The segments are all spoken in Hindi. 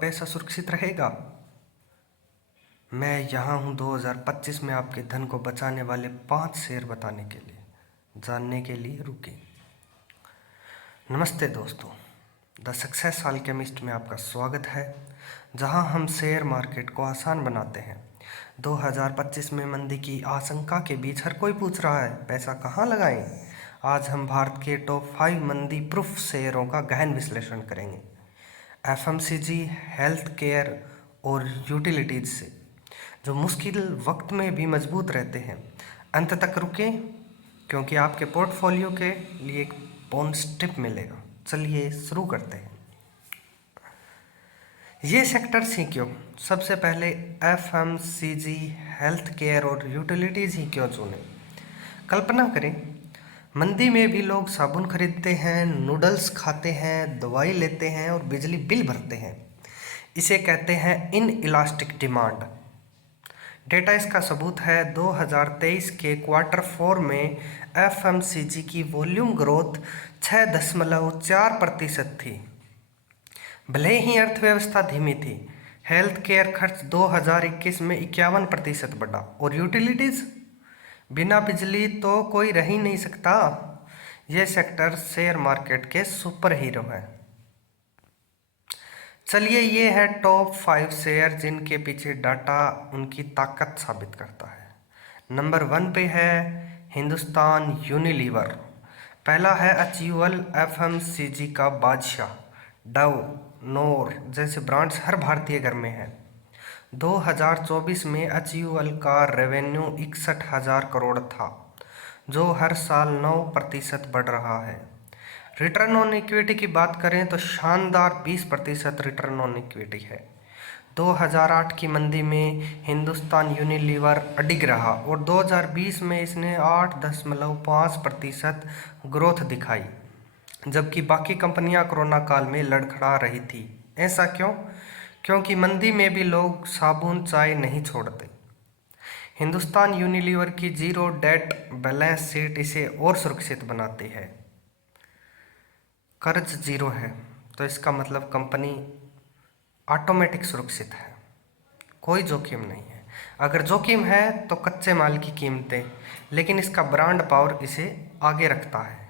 पैसा सुरक्षित रहेगा? मैं यहाँ हूँ 2025 में आपके धन को बचाने वाले 5 शेयर बताने के लिए। जानने के लिए रुकें। नमस्ते दोस्तों, द सक्सेस अल्केमिस्ट में आपका स्वागत है, जहाँ हम शेयर मार्केट को आसान बनाते हैं। 2025 में मंदी की आशंका के बीच हर कोई पूछ रहा है पैसा कहाँ लगाएं। आज हम भारत के टॉप 5 मंदी प्रूफ शेयरों का गहन विश्लेषण करेंगे। एफएमसीजी, हेल्थ केयर और यूटिलिटीज से जो मुश्किल वक्त में भी मजबूत रहते हैं। अंत तक रुकें, क्योंकि आपके पोर्टफोलियो के लिए एक बोनस टिप मिलेगा। चलिए शुरू करते हैं। ये सेक्टर्स ही क्यों? सबसे पहले एफएमसीजी, हेल्थ केयर और यूटिलिटीज ही क्यों चुने? कल्पना करें, मंदी में भी लोग साबुन खरीदते हैं, नूडल्स खाते हैं, दवाई लेते हैं और बिजली बिल भरते हैं। इसे कहते हैं इन इलास्टिक डिमांड। डेटा इसका सबूत है। 2023 के क्वार्टर 4 में एफएमसीजी की वॉल्यूम ग्रोथ 6.4% थी। भले ही अर्थव्यवस्था धीमी थी। हेल्थ केयर खर्च 2021 में 51% बढ़ा और यूटिलिटीज, बिना बिजली तो कोई रह ही नहीं सकता। ये सेक्टर शेयर मार्केट के सुपर हीरो है। चलिए, ये है टॉप 5 शेयर जिनके पीछे डाटा उनकी ताकत साबित करता है। नंबर 1 पे है हिंदुस्तान यूनिलीवर। पहला है अचीवल, एफएमसीजी का बादशाह। डव, नोर जैसे ब्रांड्स हर भारतीय घर में है। 2024 में अचीवल का रेवेन्यू 61,000 करोड़ था, जो हर साल 9% बढ़ रहा है। रिटर्न ऑन इक्विटी की बात करें तो शानदार 20% रिटर्न ऑन इक्विटी है। 2008 की मंदी में हिंदुस्तान यूनिलीवर अडिग रहा और 2020 में इसने 8.5% ग्रोथ दिखाई, जबकि बाकी कंपनियां कोरोना काल में लड़खड़ा रही थी। ऐसा क्यों? क्योंकि मंदी में भी लोग साबुन चाय नहीं छोड़ते। हिंदुस्तान यूनिलीवर की जीरो डेट बैलेंस शीट इसे और सुरक्षित बनाती है। कर्ज जीरो है तो इसका मतलब कंपनी ऑटोमेटिक सुरक्षित है, कोई जोखिम नहीं है। अगर जोखिम है तो कच्चे माल की कीमतें, लेकिन इसका ब्रांड पावर इसे आगे रखता है।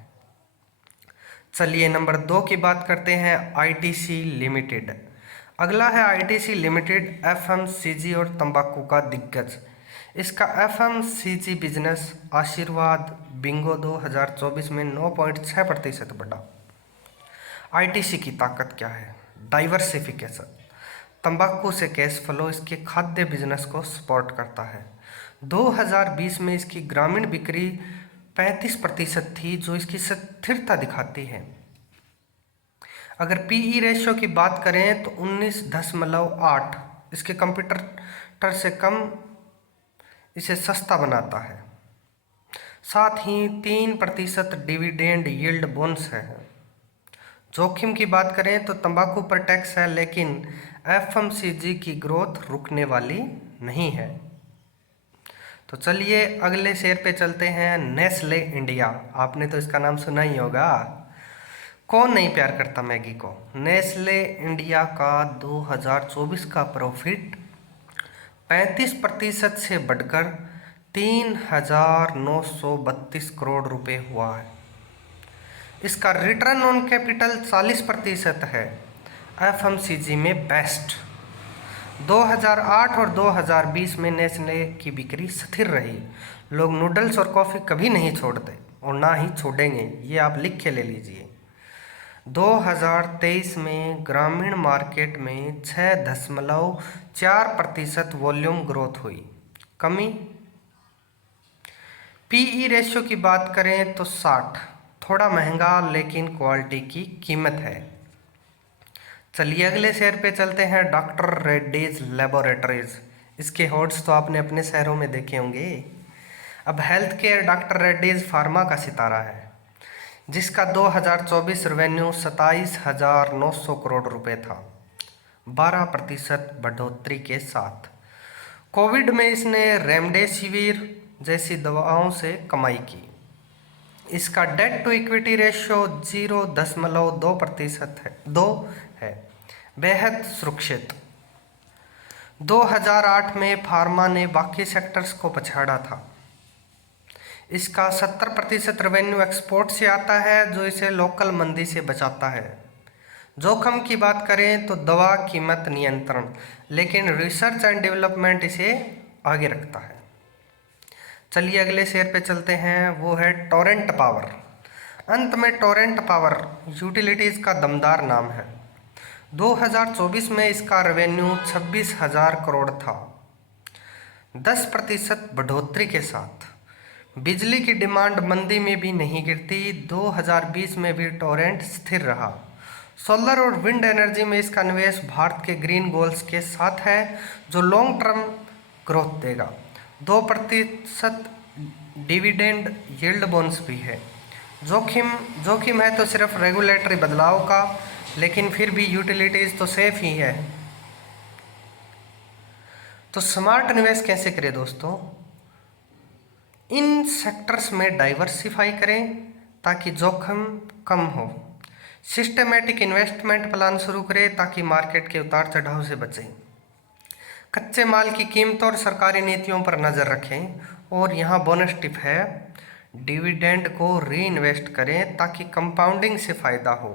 चलिए नंबर 2 की बात करते हैं, आईटीसी लिमिटेड। अगला है आईटीसी लिमिटेड, एफएमसीजी और तंबाकू का दिग्गज। इसका एफएमसीजी बिजनेस आशीर्वाद बिंगो 2024 में 9.6% बढ़ा। आईटीसी की ताकत क्या है? डाइवर्सिफिकेशन। तंबाकू से कैश फ्लो इसके खाद्य बिजनेस को सपोर्ट करता है। 2020 में इसकी ग्रामीण बिक्री 35% थी, जो इसकी स्थिरता दिखाती है। अगर पीई रेशियो की बात करें तो 19.8 इसके कंप्यूटर से कम इसे सस्ता बनाता है। साथ ही 3% डिविडेंड यील्ड बोनस है। जोखिम की बात करें तो तंबाकू पर टैक्स है, लेकिन एफएमसीजी की ग्रोथ रुकने वाली नहीं है। तो चलिए अगले शेयर पे चलते हैं, नेस्ले इंडिया। आपने तो इसका नाम सुना ही होगा। कौन नहीं प्यार करता मैगी को? नेस्ले इंडिया का 2024 का प्रॉफिट 35% से बढ़कर 3,932 करोड़ रुपए हुआ है। इसका रिटर्न ऑन कैपिटल 40% है, एफएमसीजी में बेस्ट। 2008 और 2020 में नेस्ले की बिक्री स्थिर रही। लोग नूडल्स और कॉफ़ी कभी नहीं छोड़ते और ना ही छोड़ेंगे, ये आप लिख के ले लीजिए। 2023 में ग्रामीण मार्केट में 6.4% वॉल्यूम ग्रोथ हुई। कमी? पीई रेशियो की बात करें तो 60, थोड़ा महंगा लेकिन क्वालिटी की कीमत है। चलिए अगले शेयर पे चलते हैं, डॉक्टर रेड्डीज लेबोरेटरीज। इसके होर्ड्स तो आपने अपने शहरों में देखे होंगे। अब health care doctor Reddy's pharma का सितारा है, जिसका 2024 रेवेन्यू 27,900 करोड़ रुपए था, 12% बढ़ोतरी के साथ। कोविड में इसने रेमडेसिविर जैसी दवाओं से कमाई की। इसका डेट टू इक्विटी रेशियो 0.2% है। बेहद सुरक्षित। 2008 में फार्मा ने बाकी सेक्टर्स को पछाड़ा था। इसका 70% रेवेन्यू एक्सपोर्ट से आता है, जो इसे लोकल मंदी से बचाता है। जोखिम की बात करें तो दवा कीमत नियंत्रण, लेकिन रिसर्च एंड डेवलपमेंट इसे आगे रखता है। चलिए अगले शेयर पे चलते हैं, वो है टोरेंट पावर। अंत में टोरेंट पावर यूटिलिटीज़ का दमदार नाम है। 2024 में इसका रेवेन्यू 26,000 करोड़ था। 10% बढ़ोतरी के साथ बिजली की डिमांड मंदी में भी नहीं गिरती। 2020 में भी टोरेंट स्थिर रहा। सोलर और विंड एनर्जी में इसका निवेश भारत के ग्रीन गोल्स के साथ है, जो लॉन्ग टर्म ग्रोथ देगा। 2% डिविडेंड यील्ड बोनस भी है। जोखिम है तो सिर्फ रेगुलेटरी बदलाव का, लेकिन फिर भी यूटिलिटीज़ तो सेफ ही है। तो स्मार्ट निवेश कैसे करें दोस्तों? इन सेक्टर्स में डाइवर्सिफाई करें ताकि जोखिम कम हो। सिस्टमेटिक इन्वेस्टमेंट प्लान शुरू करें ताकि मार्केट के उतार चढ़ाव से बचें। कच्चे माल की कीमतों और सरकारी नीतियों पर नज़र रखें। और यहाँ बोनस टिप है, डिविडेंड को री इन्वेस्ट करें ताकि कंपाउंडिंग से फ़ायदा हो।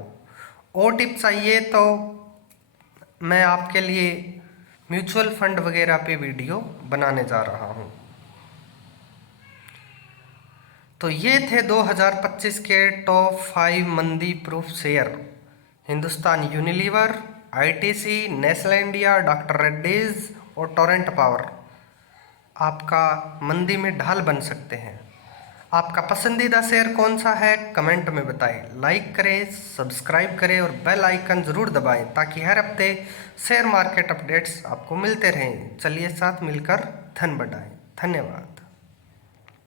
और टिप चाहिए तो मैं आपके लिए म्यूचुअल फंड वगैरह पे वीडियो बनाने जा रहा हूँ। तो ये थे 2025 के टॉप 5 मंदी proof share. Hindustan Unilever, ITC, Nestle India, doctor Reddy's और टोरेंट पावर आपका मंदी में ढाल बन सकते हैं। आपका पसंदीदा शेयर कौन सा है, कमेंट में बताएं। लाइक करें, सब्सक्राइब करें और बेल आइकन ज़रूर दबाएं ताकि हर हफ्ते शेयर मार्केट अपडेट्स आपको मिलते रहें। चलिए साथ मिलकर धन बढ़ाएं। धन्यवाद।